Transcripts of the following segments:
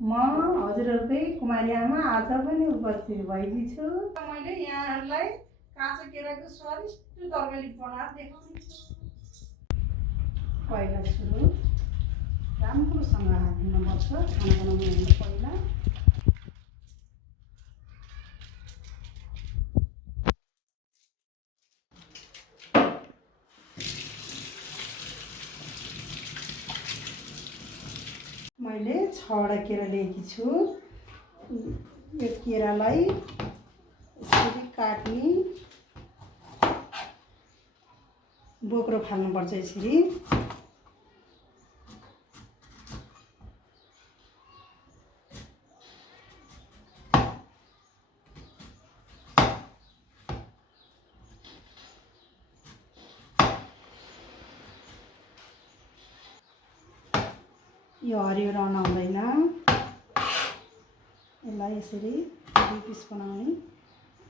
म हजुरहरुकै कुमारी आमा आज पनि उपस्थित भएकी छु। मैले यहाँहरुलाई काँचो केराको स्वादिष्ट तरकारी बनाएर देखाउने छु। पहिला सुरु राम्रोसँग हात धुनुपर्छ। खाना बनाउनु पहिला मैले 6 वटा केरा लिएकी छु। यो केरालाई यसरी काट्ने, बोक्रो फाल्नुपर्छ यसरी। यो हरियो रन आउँदैन, यसलाई यसरी दुई पिस बनाउने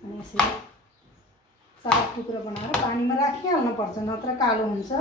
अनि यसरी 4 टुक्रा बनाएर पानीमा राखिहाल्नुपर्छ, नत्र कालो हुन्छ।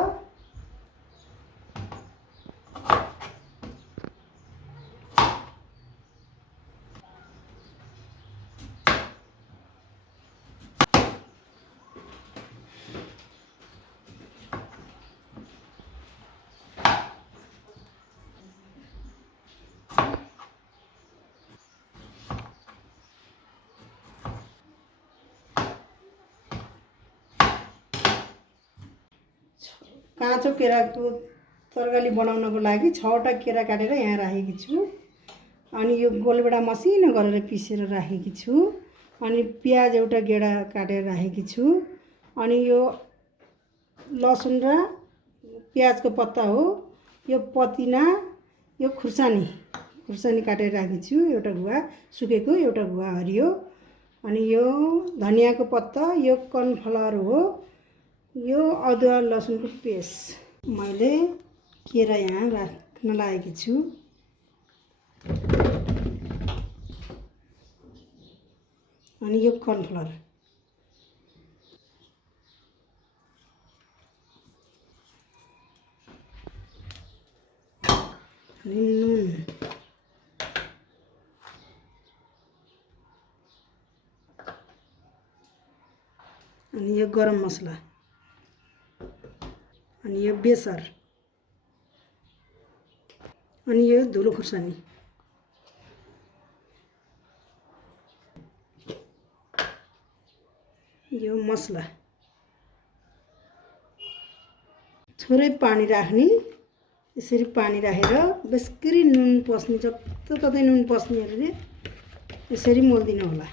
काँचो केराको तरकारी बनाउनको लागि 6 वटा केरा काटेर यहाँ राखेकी छु। अनि यो गोलबेडा मसिनो गरेर पिसेर राखेकी छु। अनि प्याज एउटा गेडा काटेर राखेकी छु। अनि यो लसुन र प्याजको पत्ता हो। यो पतिना, यो खुर्सानी काटेर राखेकी छु। एउटा गुवा सुकेको, एउटा गुवा हरियो। अनि यो धनियाको पत्ता, यो कर्नफ्लावर हो। यो अदुवा लसुनको पेस्ट। मैले केरा यहाँ राख्न लागेकी छु। अनि यो कर्नफ्लावर, अनि नुन, अनि यो गरम मसला, अनि यो बेसार, अनि यो धुलो खुर्सानी, यो मसला। थोरै पानी राख्ने, यसरी पानी राखेर बेसरी नुन पस्ने, जताततै नुन पस्नेहरूले यसरी मोल्दिनु होला।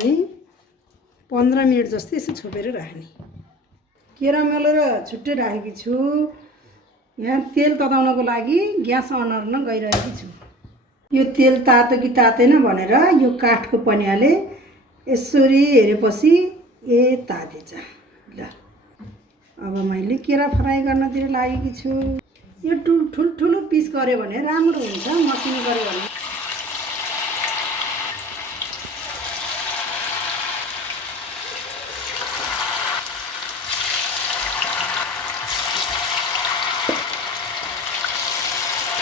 अनि 15 मिनट जस्तै यसो छोपेर राख्ने। केरा मोलेर छुट्टै राखेकी छु। यहाँ तेल तताउनको लागि ग्यास अन गर्न गइरहेकी छु। यो तेल तातो कि तातेन भनेर यो काठको पनियाले यसरी हेरेपछि तातेछ। ल अब मैले केरा फ्राई गर्नतिर लागेकी छु। यो ठुलो पिस गर्यो भने राम्रो हुन्छ, मसिनो गर्यो भने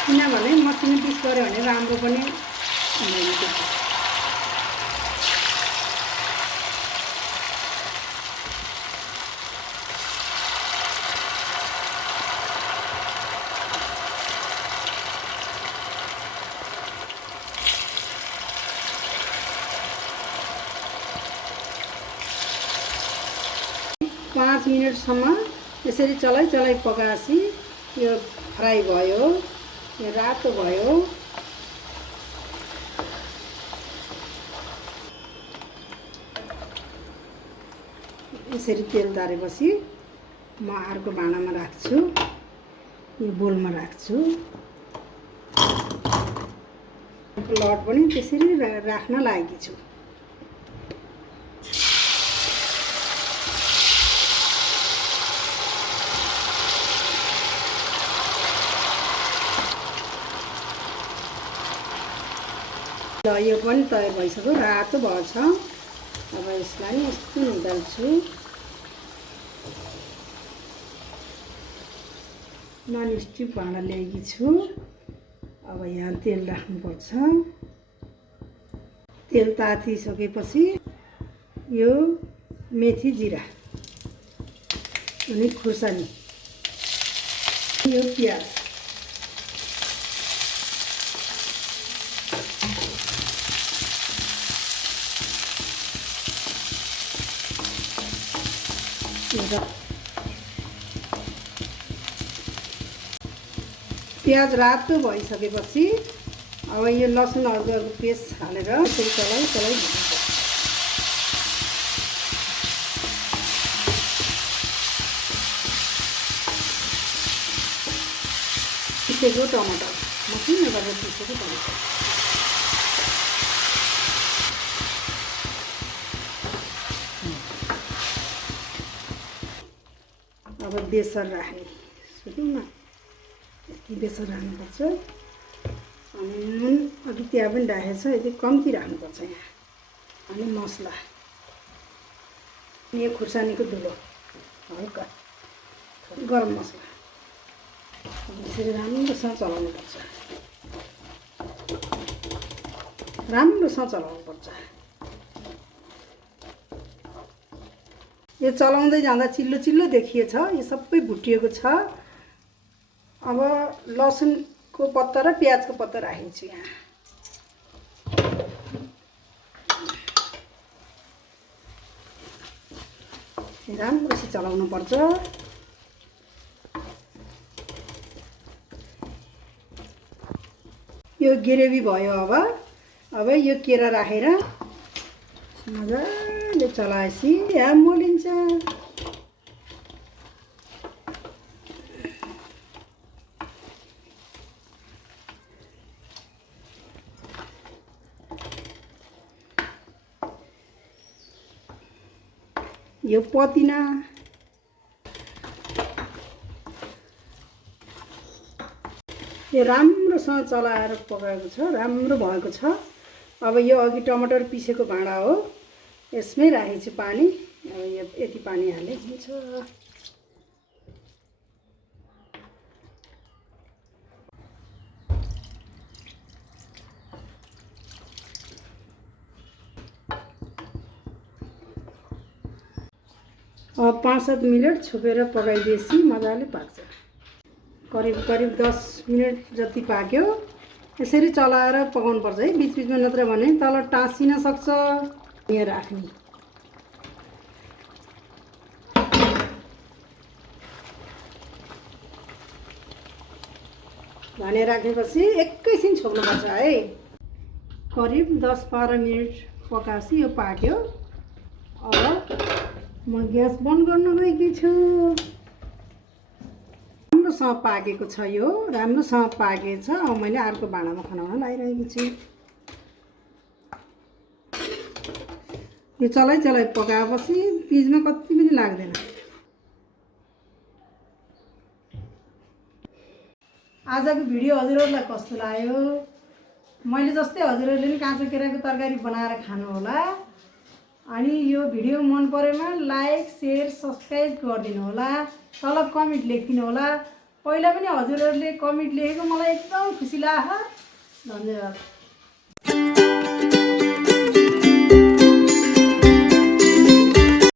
किनभने मसिनो पिस गर्यो भने राम्रो पनि हुँदैन। 5 मिनटसम्म यसरी चलाइ पकाएपछि यो फ्राई भयो, यो रातो भयो। यसरी तेल तारेपछि म अर्को भाँडामा राख्छु, यो बोलमा राख्छु। लट पनि त्यसरी राख्न लागेकी छु। ल यो पनि तयार भइसक्यो, रातो भएछ। अब यसलाई यस्तो निकाल्छु। ननस्टिक भाँडा ल्याएकी छु। अब यहाँ तेल राख्नुपर्छ। तेल तातिसकेपछि यो मेथी जिरा अनि खुर्सानी, यो प्याज, प्याज रातो भइसकेपछि अब यो लसुन अदुवाको पेस्ट हालेर यसरी चलाइ पिसेको टमाटर मसिनो गरेर पिसेको टमाटर, अब बेसन राख्ने सुरु न। बेसन राख्नुपर्छ अनि नुन अघि त्यहाँ पनि राखेको छ, यति कम्ती राख्नुपर्छ यहाँ। अनि मसला यो खुर्सानीको धुलो, हल्का गरम मसला, यसरी राम्रोसँग चलाउनुपर्छ। यो चलाउँदै जाँदा चिल्लो चिल्लो देखिएछ, यो सबै भुटिएको छ। अब लसुनको पत्ता र प्याजको पत्ता राखिन्छु यहाँ। राम्रोसित चलाउनु पर्छ। यो ग्रेभी भयो। अब यो केरा राखेर मजाले चलाएपछि यहाँ मोलिन्छ। यो पदिना, यो राम्रोसँग चलाएर पकाएको छ, राम्रो भएको छ। अब यो अघि टमाटर पिसेको भाँडा हो, यसमै राखेको छु पानी। अब यति पानी हाले हुन्छ। अब 5-7 मिनट छोपेर पकाइदिएपछि मजाले पाक्छ। करिब 10 मिनट जति पाक्यो। यसरी चलाएर पकाउनु पर्छ है, बिचबिचमा नत्र भने तल टाँसिन सक्छ। यहाँ राख्ने भने राखेपछि एकैछिन छोप्नुपर्छ है। करिब 10-12 मिनट पकाएपछि यो पाक्यो। अब म ग्यास बन्द गर्न गएकी छु। राम्रोसँग पाकेको छ, यो राम्रोसँग पाकेको छ। अब मैले अर्को भाँडामा खनाउन लागिरहेकी छु। यो चलाइ पकाएपछि पिजमा कति पनि लाग्दैन। आजको भिडियो हजुरहरूलाई कस्तो लाग्यो? मैले जस्तै हजुरहरूले पनि काँचो केराको तरकारी बनाएर खानुहोला। अनि यो भिडियो मन परेमा लाइक, शेयर, सब्सक्राइब गरिदिनु होला। तल कमेन्ट लेखिदिनु होला। पहिला पनि हजुरहरूले कमेन्ट लेखेको मलाई एकदम खुसी लाग्यो। धन्यवाद।